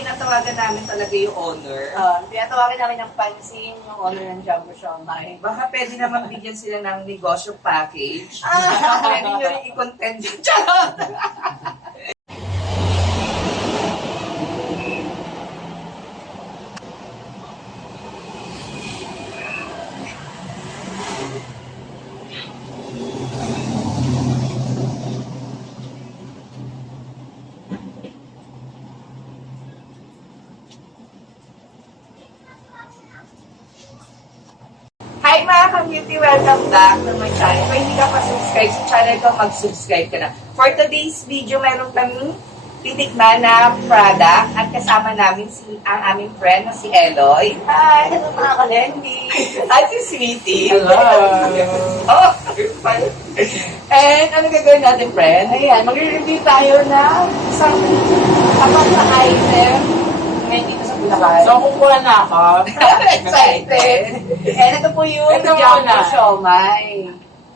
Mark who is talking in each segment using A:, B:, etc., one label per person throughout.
A: tinatawagan namin talaga yung owner.
B: Tinatawagan namin ng pansin yung owner ng Jumbo Siomai.
A: Baka pwede naman bigyan sila ng negosyo package. Pwede nyo rin i-content yun. Charot! Hi mga ka-beauty! Welcome back to my channel. Kung hindi ka pa subscribe sa channel ko, mag-subscribe ka na. For today's video, meron kaming titikman na product at kasama namin ang aming friend na si Eloy.
B: Hi! Hello mga ka-Lendy!
A: At si Sweetie.
B: Hello!
A: Oh, and ano gagawin natin, friend?
B: Ayan, magre-review tayo ng isang tapat na item ngayon dito sa Bulacan.
C: So, kukuha na ako.
A: Excited!
B: And ito po yung
C: Ito
B: Jumbo
C: muna.
B: Siomai.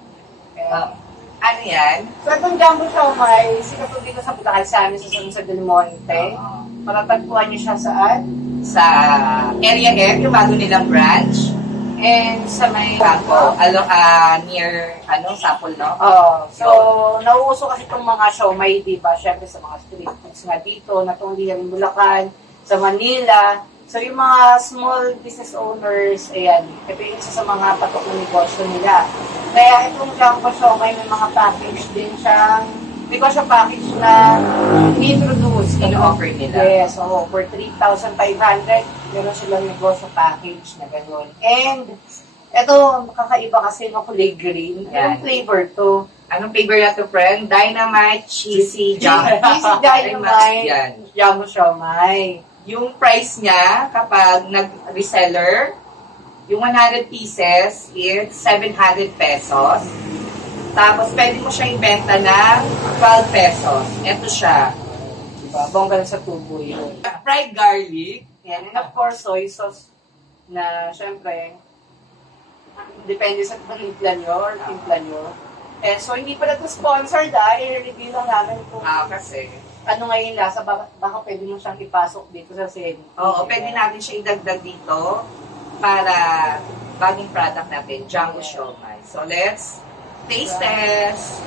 A: Ano yan?
B: So, itong Jumbo Siomai, sikat po dito sa Bulacan sa amin sa San Del Monte. Matatagpuan niyo siya saan?
A: Sa Area F, yung bago nilang branch.
B: And sa may
A: Campo, near, Sapol, no?
B: So, nauuso kasi itong mga siomai, di ba? Siyempre sa mga street foods nga dito, natungli rin Bulacan, sa Manila. So, yung mga small business owners, ayan, ito yung isa sa mga patok na negosyo nila. Kaya itong Jumbo Siomai, may mga package din siyang negosyo package na introduce.
A: In-offer nila.
B: Yes, so for 3,500, meron silang negosyo package na gano'n. And, ito, kakaiba kasi makulay green.
A: Yan.
B: Anong flavor to?
A: Anong flavor na to, friend? Dynamite, cheesy, jumbo.
B: Cheesy Dynamite,
A: Yan.
B: Jumbo Siomai.
A: Yung price niya, kapag nag-reseller, yung 100 pieces is 700 pesos. Tapos, pwede mo siya ibenta ng 12 pesos. Ito siya.
B: Diba? Bongga na sa tubo yun.
A: Fried garlic.
B: Yan. And of course, soy sauce na, syempre, depende sa timpla nyo or timpla nyo. And so, hindi pa na ito sponsored i-review lang namin kung
A: Kasi.
B: ano ngayon lasa. Baka pwede mo siyang ipasok dito sa Sen.
A: Oo, pwede natin siya idagdag dito para bagong product natin, Jumbo Siomai. So, let's taste test.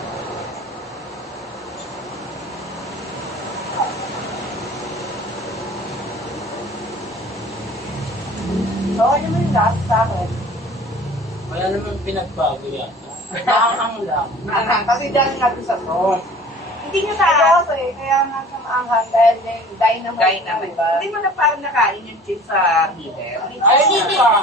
B: So, ano mo yung lasa sa akin?
C: Wala naman pinagbago yata. Nakakang lang.
B: Kasi dahil natin sa sauce.
A: Hindi nyo
B: Sauce kaya nga sa maanghang dahil yung dynamite. Diba?
A: Hindi mo na parang nakain yung chips sa middle.
C: Ay, ito pa.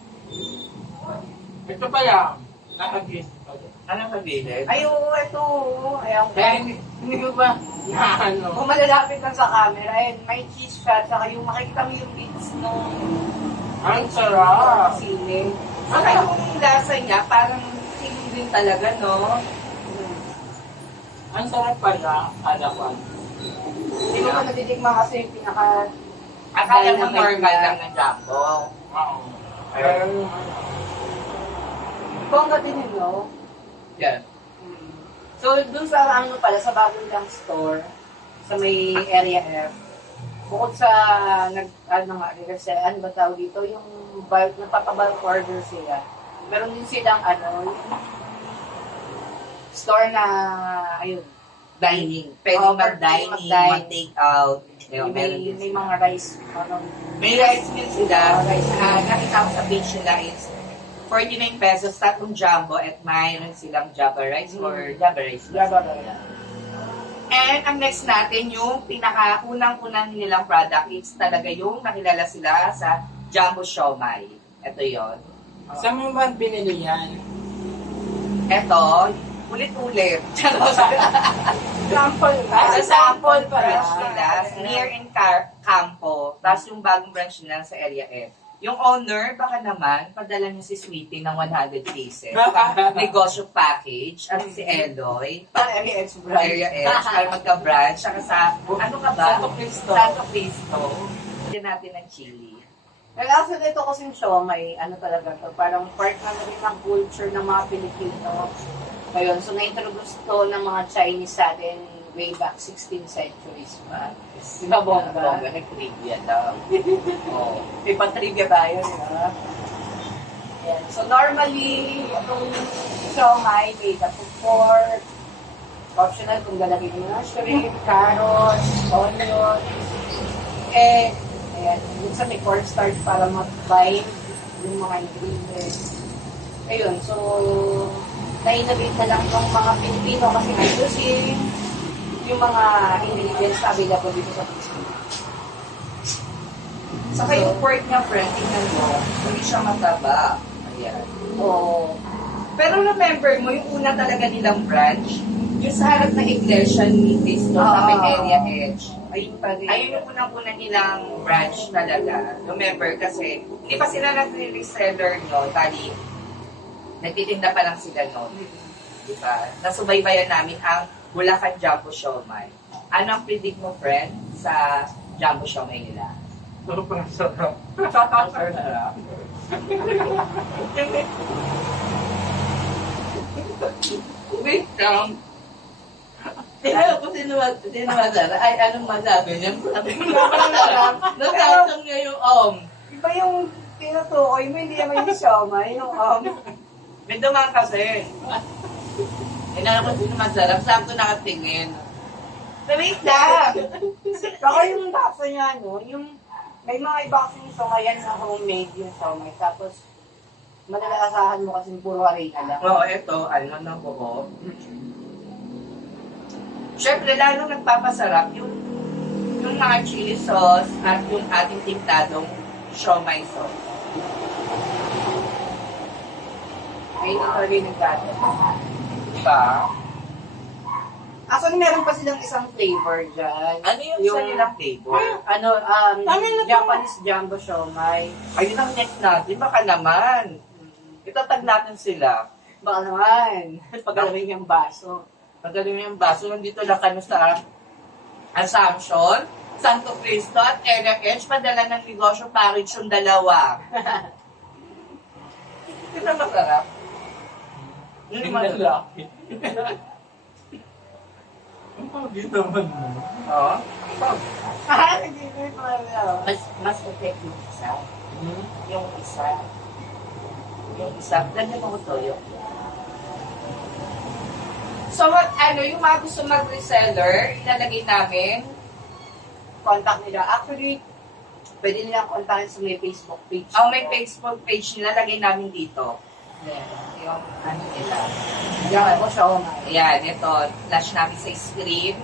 C: Ito pa lang. Nakagis pa rin.
A: Anong middle?
B: Ay, oo, ito. Ayan ko.
C: Kaya hindi ko ba na ano?
B: Kung malalapit lang sa camera, ayun, may cheese siya, saka yung makikita mo yung bits nung
C: Ang sarap.
B: siling.
A: Ang yung lasa niya, parang siling din talaga, no?
C: Ang sarap pala. Kada ko.
B: Hindi mo pa natitikman kasi yung pinaka...
A: Akala mo normal lang ng jumbo.
C: Oo. Pero yung ano.
B: Bongga din yun, no?
A: Yan.
B: So, dun sa ano pala, sa bagong lang store, sa may area F, bukod sa ano ba tawag dito, yung bulk, nagpapabulk order sila. Meron din silang yung store na, ayun,
A: Dining. Pwede
B: Oo,
A: mag-dining,
B: mag-dine.
A: mag-take out.
B: may mga rice,
A: May rice meal sila.
B: Rice meal.
A: Nakita ko sa page nila is 49 pesos, tatlong jumbo at mayroon silang java rice or java rice. And ang next natin, yung pinaka-unang-unang nilang product, it's talaga yung nakilala sila sa Jumbo Siomai. Ito yon.
C: Saan mo ba binili yan?
A: Ito, ulit-ulit.
B: Sample ba?
A: Sa sample
B: pa
A: branch nila, near in Campo. Tapos yung bagong branch nila sa Area F. Yung owner, baka naman, padala niyo si Sweetie ng 100 pieces. Negosyo package. At si Eloy.
B: Area X branch.
A: Area Edge, para magka-branch. Saka sa, ano ka ba?
C: Santo Cristo.
A: Santo Cristo. Bigyan natin ng chili.
B: Well, actually, ito kasing siomai, ano talaga to, parang part na rin ng culture ng mga Pilipino. Ngayon, so na-introduce to ng mga Chinese sa atin way back 16th centuries pa. Di ba, bongga?
A: Bongga, nag-trivia daw. Oo.
B: May pa-trivia tayo, di ba? Yan. So, normally, itong siomai made up of pork. Optional kung lalagay mo ng shrimp, carrots, onion, egg. Ayan. Minsan may cornstarch para mag-bind yung mga ingredients. Ayun, so, na-innovate na lang yung mga Pilipino kasi ayusin yung mga ingredients na available dito sa Pilipinas.
A: Saka yung pork niya, friend, tingnan mo, hindi siya mataba. Ayan.
B: Oo.
A: Pero remember mo, yung una talaga nilang branch, yung sa harap ng iglesia ni Cristo sa may area edge.
B: Ayun pa rin.
A: Ayun yung unang-una nilang branch talaga. Remember kasi, hindi pa sila nag-reseller no, bali, nagtitinda pa lang sila no. Diba? Nasubaybayan namin ang Bulacan Jumbo Siomai. Ano ang predict mo, friend, sa Jumbo Siomai nila?
C: Sobrang sarap.
A: Sarap. Wait lang. Tinalo ko sino masarap. Ay, anong masabi niya? Natatang niya yung
B: Iba yung tinutukoy mo, hindi naman yung siomai, yung
A: May dumaan kasi. Tinalo ko sino masarap. Sakto nakatingin. Wait lang.
B: Saka yung baso niya, no, yung may mga iba kasing siomai na homemade yung siomai. Tapos, malalasahan mo kasi puro harina lang.
A: Oo, eto. Ano na po. Siyempre, lalo nagpapasarap yung mga chili sauce at yung ating timtadong siomai sauce.
B: Ayun ang talaga yung nagkato.
A: Diba?
B: Actually, meron pa silang isang flavor dyan.
A: Ano yung isa nilang flavor?
B: Ano,
A: Tama na to.
B: Japanese jumbo siomai.
A: Ayun ang next natin. Baka naman. Itatag natin sila.
B: Baka naman, pagkalawin yung baso.
A: Magaling yung baso. Nandito lang kami sa Assumption, Santo Cristo at Area Edge. Padala ng negosyo package yung dalawa. Hindi na masarap. Hindi masarap.
C: Ang pagit naman mo.
A: Oo.
B: Mas effect yung isa. Yung isa.
A: Yung isa. Lagyan mo ko toyo. So, yung mga gusto mag-reseller, ilalagay namin.
B: Contact nila. Actually, pwede nilang kontakin sa may Facebook page.
A: Ang may Facebook page nila, lagay namin dito. Yan. Yung ano nila.
B: Yan, ako siya o nga.
A: Ayan, ito. Flash namin sa screen.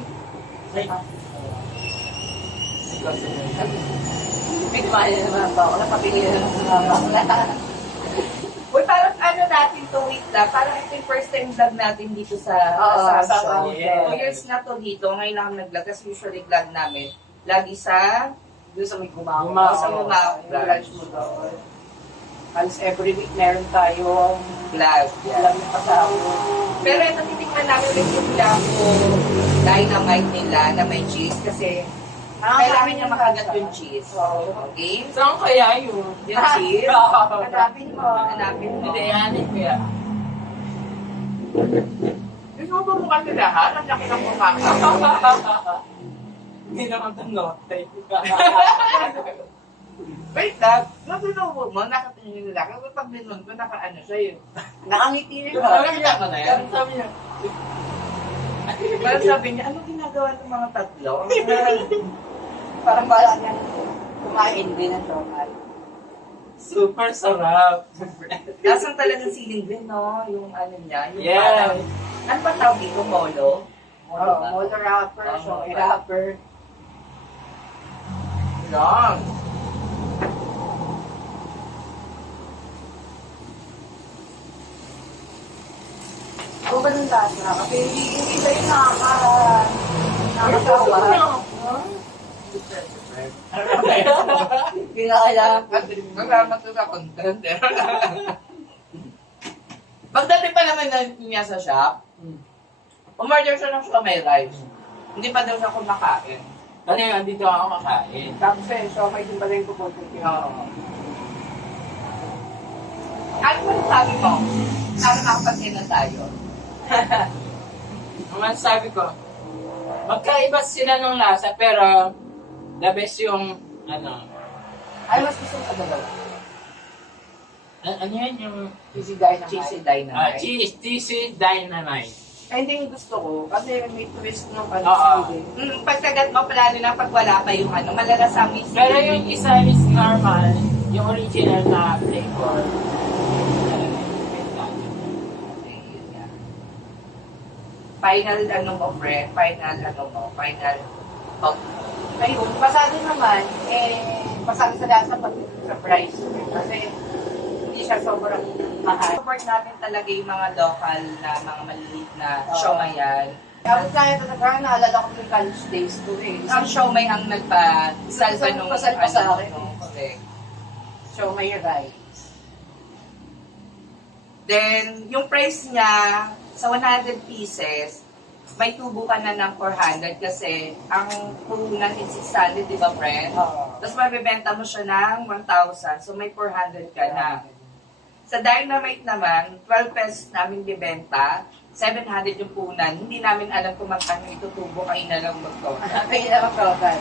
B: May dumali na naman ang bako. Napapili na naman ang bako.
A: Uy, parang ano natin to, wait lang. Parang ito yung first time vlog natin dito sa Assumption.
C: yeah.
A: 2 years na to dito. Ngayon lang nag-vlog. Kasi usually vlog namin. Lagi sa
B: Doon sa may gumawa.
C: Gumawa.
A: Sa Gumawa.
B: Yung branch mo doon. Halos every week meron tayong
A: vlog.
B: alam yung kasama.
A: Pero ito, titignan namin ulit yung Blanco Dynamite nila na may cheese. Kasi kailangan niya makagat yung cheese. Okay?
C: Saan kaya yun?
A: Yung cheese.
B: Hanapin mo.
A: Hanapin mo.
C: Hindi, yanin ko yan.
A: Gusto mo ba mukhang nilahan? Ang laki ng mukha ka.
C: Hindi naman ito note.
A: Wait lang. Nasinubo mo, nakatingin nila. Kasi pag binon ko, naka-ano siya yun.
B: Nakangiti rin mo.
A: Nakakita ko na yan.
C: Sabi niya,
A: Parang sabi niya, ano ginagawa ng mga tatlo?
B: Parang bala niya kumain din ng tomat.
C: super sarap.
A: Lasang talagang siling din, no? Yung ano niya. Yung
C: Yeah.
A: parang, ano ba tawag dito? Molo?
B: Oh, motor wrapper, so wrapper.
A: Lang.
B: Ako ba ng lasa? Kasi hindi tayo nakakasawa. Hindi na kailangan.
A: Salamat ko sa content. Pagdating pa naman niya sa shop, umorder siya ng siomai rice. Hindi pa daw siya kumakain.
C: Kasi andito ako makain.
B: Tapos eh, so may din pala yung pupunta ko.
A: Oo. Ano ba sabi mo? Sana nakapagin na tayo.
C: Naman sabi ko, Magkaiba sila ng lasa, pero the best yung, ano,
B: Ay, mas gusto ko dalawa.
C: ano yan yung,
B: Cheesy Dynamite.
A: Cheesy Dynamite.
C: cheesy dynamite.
B: Ay, hindi yung gusto ko. Kasi may twist ng ano.
C: Oo.
A: Pagkagat mo, lalo na pag wala pa yung ano, malalasang yung
C: Pero yung isa is normal, yung original na flavor.
A: final ano mo, friend, final ano mo, final pag
B: Ayun, pasado naman, pasado sa lasa pati sa price. Kasi hindi siya sobrang mahal.
A: support natin talaga yung mga local na mga maliliit na
B: Oo.
A: siomayan.
B: Kaya kaya talaga, naalala ko yung college days ko eh.
A: Ang siomay ang nagpa-salva nung
B: Pasal pa sa akin.
A: no, correct.
B: So, may rice.
A: Then, yung price niya, sa 100 pieces, may tubo ka na ng 400 kasi ang puhunan is 600, di ba, friend?
B: Oo.
A: Tapos mabibenta mo siya ng 1,000, so may 400 ka na. Sa Dynamite naman, 12 pesos namin bibenta, 700 yung punan. Hindi namin alam kung magkano itutubo, kayo na lang mag-total.
B: May ilang total.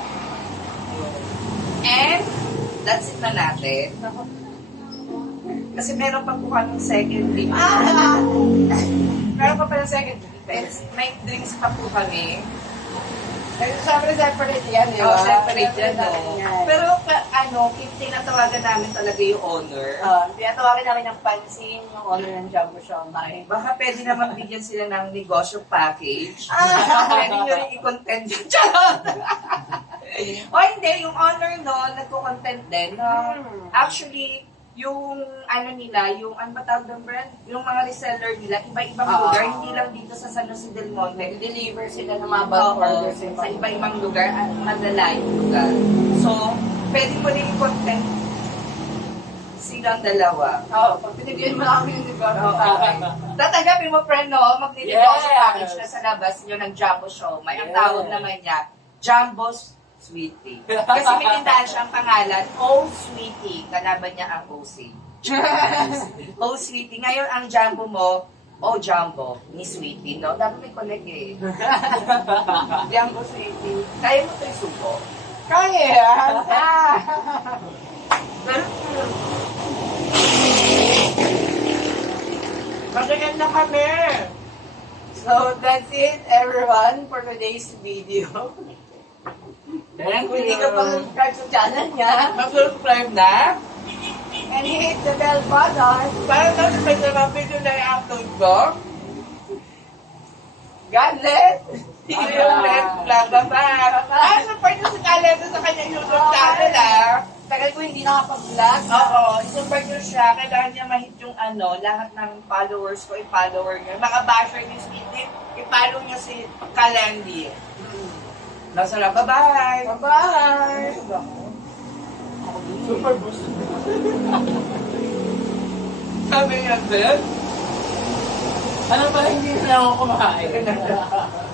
A: And, that's it na natin. Kasi meron pa po kaming second drink. Meron pa pala second drink. May drinks pa po kami.
B: Kasi syempre separate yan, di ba?
A: Oh, separate yan, no?
B: Yan.
A: Pero, tinatawagan namin talaga yung owner.
B: Tinatawagan namin ng pansin yung owner ng Jumbo Shomai.
A: Baka pwede naman bigyan sila ng negosyo package. Pwede nyo rin i-content yun. Charot! O hindi, yung owner no, nagko-content din. Actually, yung ano nila, yung ano ba tawag ng brand? Yung mga reseller nila, iba-ibang lugar, hindi lang dito sa San Jose del Monte.
B: Nag-deliver sila ng mga bulk orders
A: Sa iba-ibang lugar at malalayong lugar. So, pwede mo rin i-content silang dalawa.
B: Oo, pag pinigyan mo lang kami yung negosyo.
A: Tatanggapin mo, friend, no? Magninegosyo
C: Yes.
A: package na sa labas nyo ng Jumbo Siomai. Ang tawag naman niya, Jumbo Sweetie. Kasi may tindahan siyang pangalan, Oh Sweetie. Kalaban niya ang OC. Oh Sweetie. Ngayon, ang Jumbo mo, Oh Jumbo, ni Sweetie, no? Dapat may connect eh.
B: Jumbo Sweetie.
A: Kaya mo ito isubo.
B: Kaya yan!
A: Magagan na kami!
B: So, that's it, everyone, for today's video.
C: Thank
B: Kung hindi ka pa subscribe sa channel niya,
A: Mag-subscribe na.
B: and hit the bell button.
A: Para sa mga video na i-upload ko.
B: God bless!
A: See you next vlog. Bye-bye! Support nyo si Caleb sa kanyang YouTube channel, ah.
B: Tagal ko hindi nakapag-vlog.
A: Oo, isupport nyo siya. Kailangan niya ma-hit yung ano, lahat ng followers ko, i-follower nyo. Mga basher nyo, sweetie, i-follow nyo si Kalendi. Nasarap, bye-bye!
B: Bye-bye!
C: Super boost.
A: Sabi niya, Ben?
C: Ano pala hindi na ako kumain?